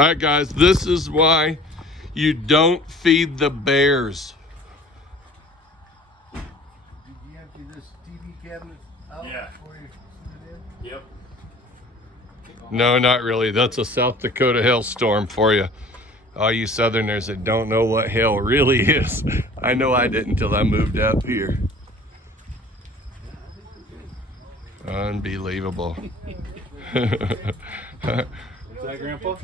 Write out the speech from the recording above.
All right, guys, this is why you don't feed the bears. Did you empty this TV cabinet out before you put it in? Yep. No, not really. That's a South Dakota hailstorm for you. All you Southerners that don't know what hail really is. I know I didn't until I moved up here. Unbelievable. Is that Grandpa?